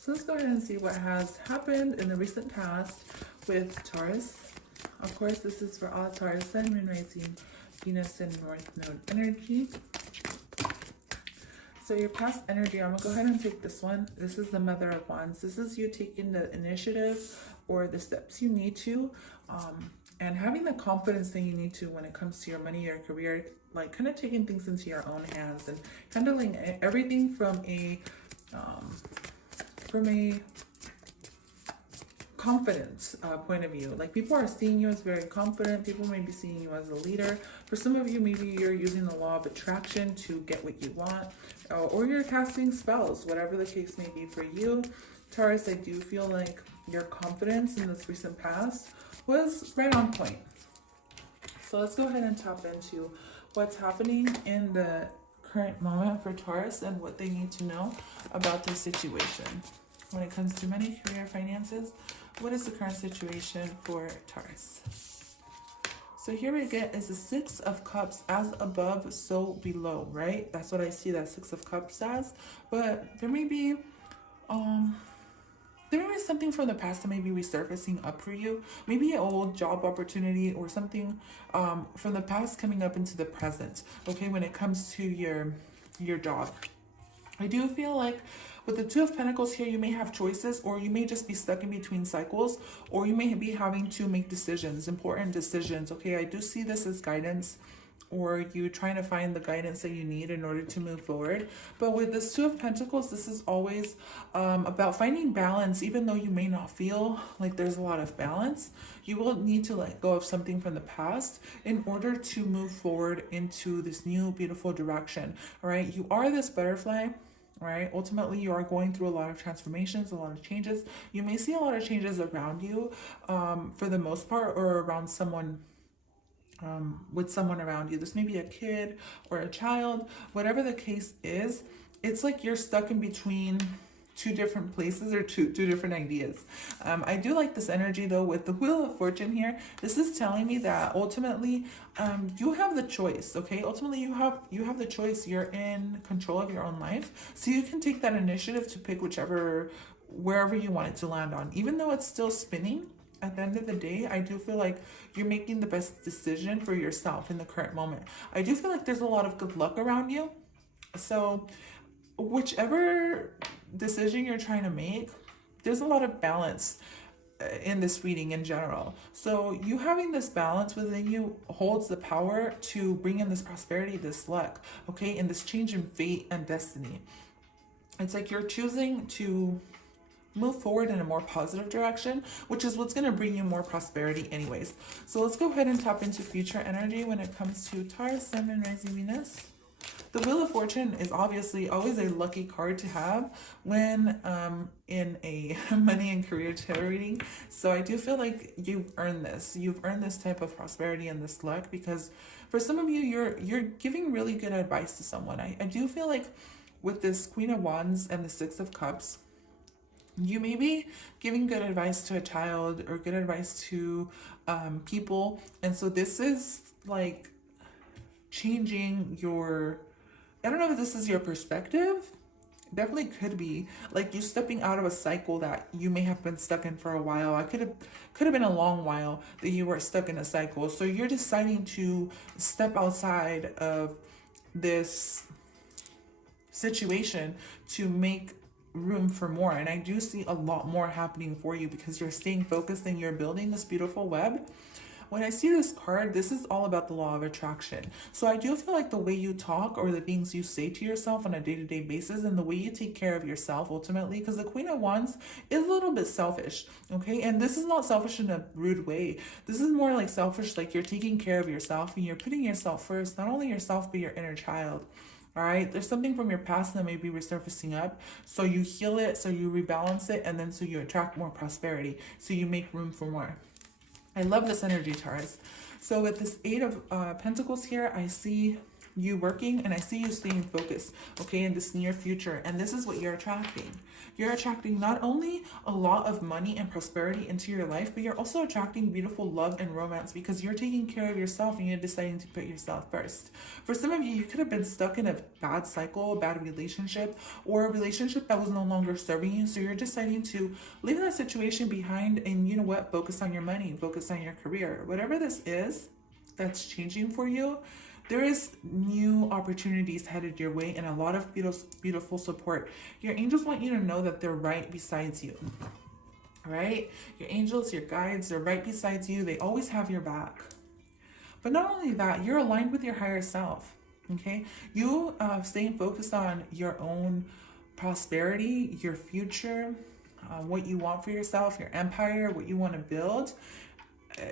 So let's go ahead and see what has happened in the recent past with Taurus. Of course, this is for all Taurus, Sun, Moon, Rising, Venus, and North Node energy. So your past energy, I'm going to go ahead and take this one. This is the Mother of Wands. This is you taking the initiative or the steps you need to, and having the confidence that you need to when it comes to your money, your career, like kind of taking things into your own hands and handling everything from a confidence point of view. Like, people are seeing you as very confident. People may be seeing you as a leader. For some of you, maybe you're using the law of attraction to get what you want, or you're casting spells, whatever the case may be for you. Taurus, I do feel like your confidence in this recent past was right on point. So let's go ahead and tap into what's happening in the current moment for Taurus and what they need to know about their situation. When it comes to money, career, finances, what is the current situation for Taurus? So here we get is the Six of Cups, as above, so below, right? That's what I see that Six of Cups as. But there may be something from the past that may be resurfacing up for you. Maybe an old job opportunity or something from the past coming up into the present, okay, when it comes to your job. I do feel like with the Two of Pentacles here, you may have choices, or you may just be stuck in between cycles, or you may be having to make decisions, important decisions, okay? I do see this as guidance, or you trying to find the guidance that you need in order to move forward. But with this Two of Pentacles, this is always about finding balance. Even though you may not feel like there's a lot of balance, you will need to let go of something from the past in order to move forward into this new beautiful direction. All right, you are this butterfly. Right, ultimately you are going through a lot of transformations, a lot of changes. You may see a lot of changes around you for the most part, or around someone, with someone around you. This may be a kid or a child, whatever the case is. It's like you're stuck in between two different places, or two different ideas. I do like this energy though with the Wheel of Fortune here. This is telling me that ultimately you have the choice, okay? Ultimately you have the choice. You're in control of your own life, so you can take that initiative to pick wherever you want it to land on. Even though it's still spinning, at the end of the day, I do feel like you're making the best decision for yourself in the current moment. I do feel like there's a lot of good luck around you. So whichever decision you're trying to make, there's a lot of balance in this reading in general. So you having this balance within you holds the power to bring in this prosperity, this luck, okay, and this change in fate and destiny. It's like you're choosing to move forward in a more positive direction, which is what's going to bring you more prosperity anyways. So let's go ahead and tap into future energy when it comes to Taurus, Sun, and Rising, Venus. The Wheel of Fortune is obviously always a lucky card to have when in a money and career tarot reading. So I do feel like you've earned this. You've earned this type of prosperity and this luck, because for some of you, you're giving really good advice to someone. I do feel like with this Queen of Wands and the Six of Cups, you may be giving good advice to a child or good advice to people. And so this is like changing your, I don't know if this is your perspective. Definitely could be like you stepping out of a cycle that you may have been stuck in for a while. I could have been a long while that you were stuck in a cycle. So you're deciding to step outside of this situation to make room for more. And I do see a lot more happening for you because you're staying focused and you're building this beautiful web. When I see this card, this is all about the law of attraction. So I do feel like the way you talk or the things you say to yourself on a day-to-day basis and the way you take care of yourself ultimately, because the Queen of Wands is a little bit selfish, okay? And this is not selfish in a rude way. This is more like selfish, like you're taking care of yourself and you're putting yourself first, not only yourself, but your inner child. All right, there's something from your past that may be resurfacing up. So you heal it, so you rebalance it, and then so you attract more prosperity. So you make room for more. I love this energy, Taurus. So with this Eight of Pentacles here, I see you working, and I see you staying focused, okay, in this near future. And this is what you're attracting. You're attracting not only a lot of money and prosperity into your life, but you're also attracting beautiful love and romance because you're taking care of yourself and you're deciding to put yourself first. For some of you, you could have been stuck in a bad cycle, a bad relationship, or a relationship that was no longer serving you. So you're deciding to leave that situation behind and, you know what, focus on your money, focus on your career. Whatever this is that's changing for you, there is new opportunities headed your way and a lot of beautiful support. Your angels want you to know that they're right beside you, right? Your angels, your guides, they're right beside you. They always have your back. But not only that, you're aligned with your higher self, okay? You staying focused on your own prosperity, your future, what you want for yourself, your empire, what you want to build.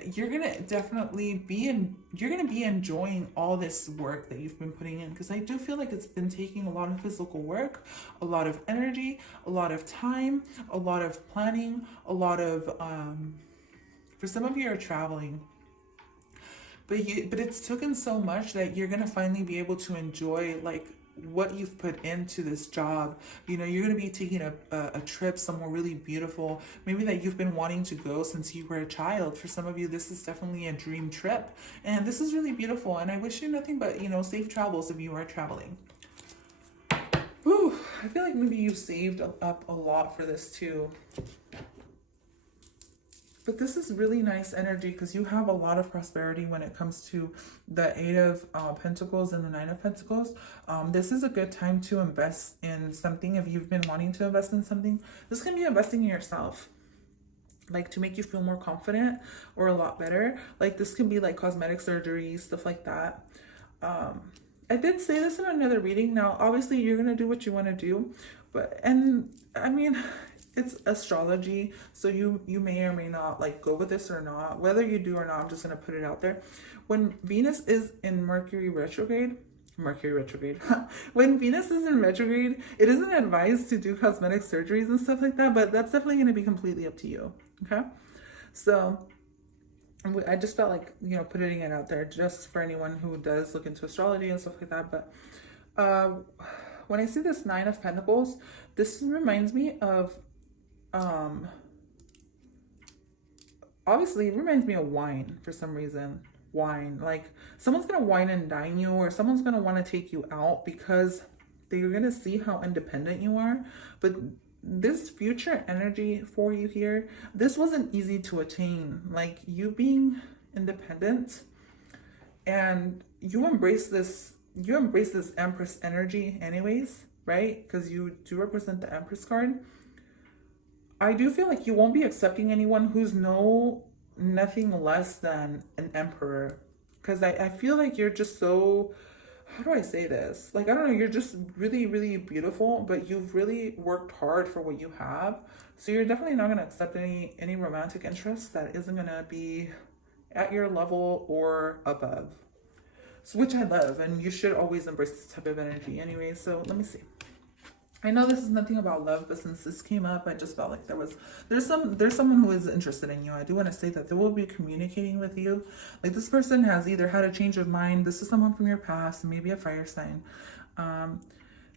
You're gonna definitely be enjoying all this work that you've been putting in, because I do feel like it's been taking a lot of physical work, a lot of energy, a lot of time, a lot of planning, a lot of for some of you are traveling, but it's taken so much that you're gonna finally be able to enjoy like what you've put into this job. You know, you're going to be taking a trip somewhere really beautiful, maybe that you've been wanting to go since you were a child. For some of you, this is definitely a dream trip, and this is really beautiful, and I wish you nothing but, you know, safe travels if you are traveling. Ooh, I feel like maybe you saved up a lot for this too. But this is really nice energy because you have a lot of prosperity when it comes to the 8 of Pentacles and the 9 of Pentacles. This is a good time to invest in something. If you've been wanting to invest in something, this can be investing in yourself, like to make you feel more confident or a lot better. Like this can be like cosmetic surgery, stuff like that. I did say this in another reading. Now, obviously, you're going to do what you want to do. And I mean, it's astrology, so you may or may not like go with this or not. Whether you do or not, I'm just going to put it out there. When Venus is in Mercury retrograde, when Venus is in retrograde, it isn't advised to do cosmetic surgeries and stuff like that, but that's definitely going to be completely up to you, okay? So I just felt like, you know, putting it out there just for anyone who does look into astrology and stuff like that. But when I see this 9 of Pentacles, this reminds me of obviously it reminds me of wine for some reason. Wine, like someone's gonna wine and dine you, or someone's gonna want to take you out because they're gonna see how independent you are. But this future energy for you here, this wasn't easy to attain. Like you being independent, and you embrace this Empress energy anyways, right? Because you do represent the Empress card. I do feel like you won't be accepting anyone who's nothing less than an emperor, because I feel like you're just so, how do I say this? Like, I don't know, you're just really, really beautiful, but you've really worked hard for what you have. So you're definitely not going to accept any romantic interest that isn't going to be at your level or above. So, which I love, and you should always embrace this type of energy anyway. So let me see. I know this is nothing about love, but since this came up, I just felt like there's someone who is interested in you. I do want to say that they will be communicating with you. Like this person has either had a change of mind. This is someone from your past, maybe a fire sign.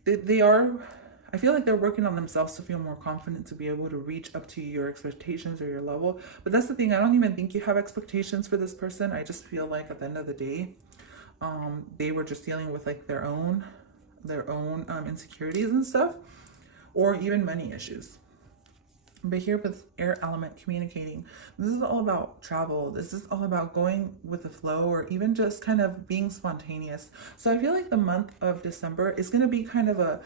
They are, I feel like they're working on themselves to feel more confident to be able to reach up to your expectations or your level. But that's the thing. I don't even think you have expectations for this person. I just feel like at the end of the day, they were just dealing with like their own insecurities and stuff, or even money issues. But here with air element communicating, this is all about travel. This is all about going with the flow, or even just kind of being spontaneous. So I feel like the month of December is going to be kind of a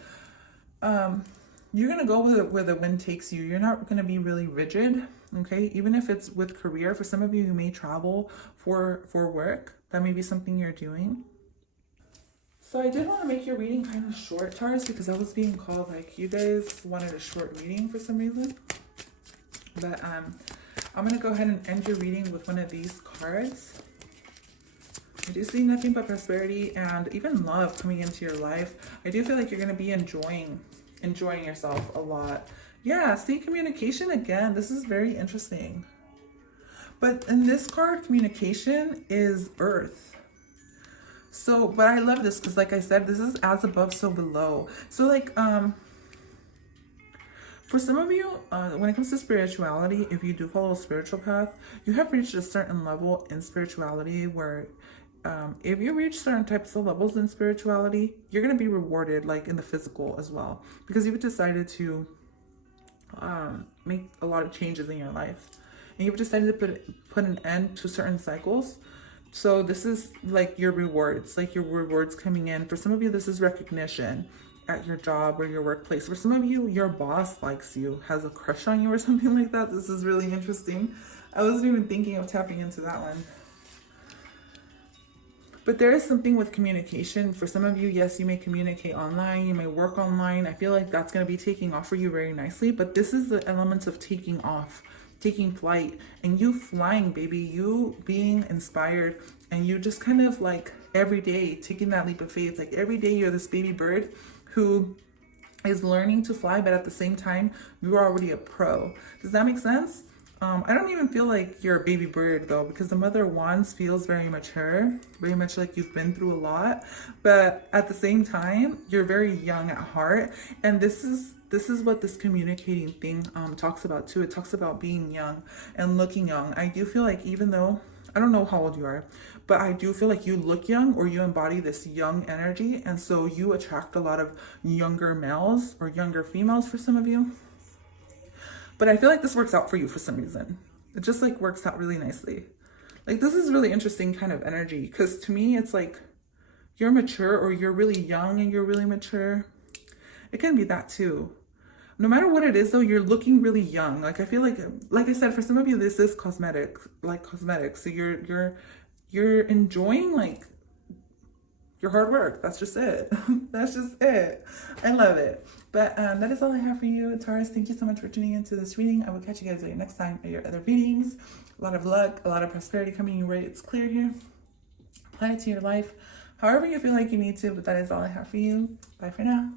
you're going to go with it where the wind takes you. You're not going to be really rigid, okay? Even if it's with career, for some of you may travel for work. That may be something you're doing. So I did want to make your reading kind of short, Taurus, because I was being called like you guys wanted a short reading for some reason. But I'm going to go ahead and end your reading with one of these cards. I do see nothing but prosperity and even love coming into your life. I do feel like you're going to be enjoying yourself a lot. Yeah, see, communication again. This is very interesting. But in this card, communication is earth. So, but I love this because, like I said, this is as above, so below. So, like, for some of you, when it comes to spirituality, if you do follow a spiritual path, you have reached a certain level in spirituality where if you reach certain types of levels in spirituality, you're going to be rewarded, like in the physical as well, because you've decided to make a lot of changes in your life, and you've decided to put an end to certain cycles. So this is like your rewards, like your rewards coming in. For some of you, this is recognition at your job or your workplace. For some of you, your boss likes you, has a crush on you or something like that. This is really interesting. I wasn't even thinking of tapping into that one. But there is something with communication. For some of you, yes, you may communicate online, you may work online. I feel like that's going to be taking off for you very nicely. But this is the elements of taking off, taking flight, and you flying, baby, you being inspired, and you just kind of like every day taking that leap of faith. Like every day you're this baby bird who is learning to fly, but at the same time, you're already a pro. Does that make sense? I don't even feel like you're a baby bird though, because the Mother of Wands feels very mature, very much like you've been through a lot, but at the same time, you're very young at heart. And this is what this communicating thing talks about too. It talks about being young and looking young. I do feel like, even though I don't know how old you are, but I do feel like you look young, or you embody this young energy, and so you attract a lot of younger males or younger females for some of you. But I feel like this works out for you for some reason. It just like works out really nicely. Like this is really interesting kind of energy, because to me it's like you're mature, or you're really young and you're really mature. It can be that too. No matter what it is though, you're looking really young. Like I feel like I said, for some of you this is cosmetic, like cosmetics. So you're enjoying like your hard work. That's just it. That's just it. I love it. But that is all I have for you, Taurus. Thank you so much for tuning into this reading. I will catch you guys later next time at your other readings. A lot of luck, a lot of prosperity coming your way. It's clear here. Apply it to your life however you feel like you need to, but that is all I have for you. Bye for now.